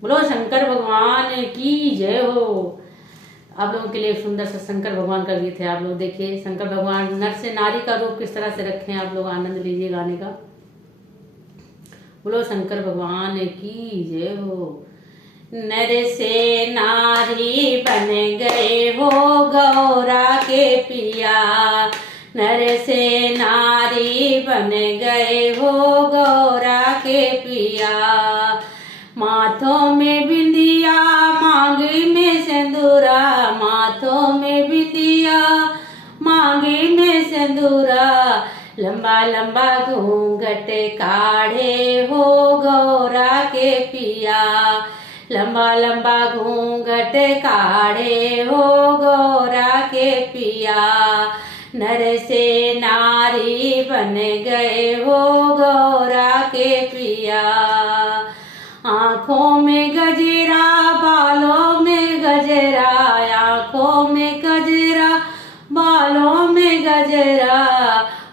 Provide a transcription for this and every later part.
बोलो शंकर भगवान की जय हो। आप लोगों के लिए एक सुंदर सा शंकर भगवान का गीत है। आप लोग देखिए शंकर भगवान नर से नारी का रूप किस तरह से रखे हैं। आप लोग आनंद लीजिए गाने का। बोलो शंकर भगवान की जय हो। नर से नारी बन गए हो गौरा के पिया, नर से नारी बन गए हो गौरा के पिया। माथों में बिंदिया मांगी में सिंदूरा, माथों में बिंदिया मांगी में सिंदूरा। लंबा लंबा घूंघट काढ़े हो गौरा के पिया, लंबा लंबा घूंघट काढ़े हो गौरा के पिया। नर से नारी बन गए हो गौरा के पिया। आँखों में गजरा बालों में गजरा, आँखों में गजरा बालों में गजरा।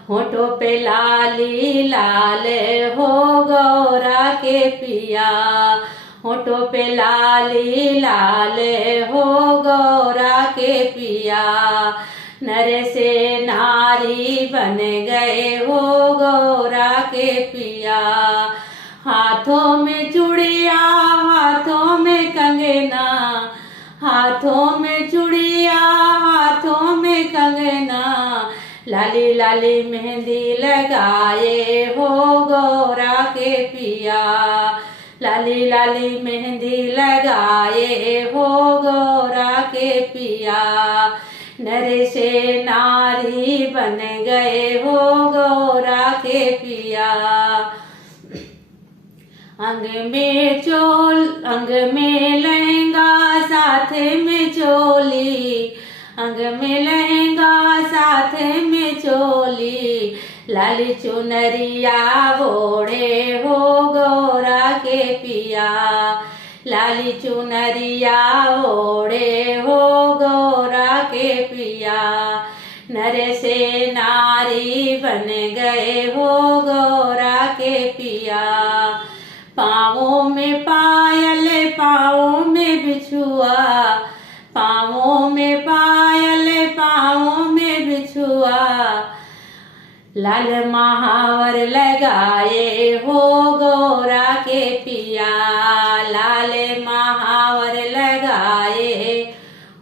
होठों पे लाली लाल हो गौरा के पिया, होठों पे लाली लाल हो गौरा के पिया। नर से नारी बन गए हो गौरा के पिया। हाथों में चूड़िया हाथों में कंगना, हाथों में चूड़िया हाथों में कंगना। लाली लाली मेहंदी लगाए हो गौरा के पिया, लाली लाली मेहंदी लगाए हो गौरा के पिया। नर से नारी बन गए हो गौरा के पिया। अंग में चोल अंग में लहंगा साथ में चोली, अंग में लहंगा साथ में चोली। लाली चुनरिया ओढ़े हो गौरा के पिया, लाली चुनरिया ओढ़े हो गौरा के पिया। नर से नारी बन गए हो गौरा के पिया। पाँवों में पायल पाँवों में बिछुआ, पाँवों में पायल पाँवों में बिछुआ। लाल महावर लगाए हो गौरा के पिया, लाल महावर लगाए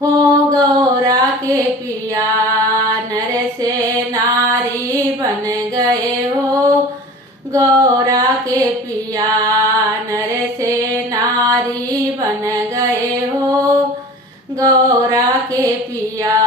हो गौरा के पिया। नर से नारी बन गए हो गौरा के पिया, नर से नारी बन गए हो गौरा के पिया।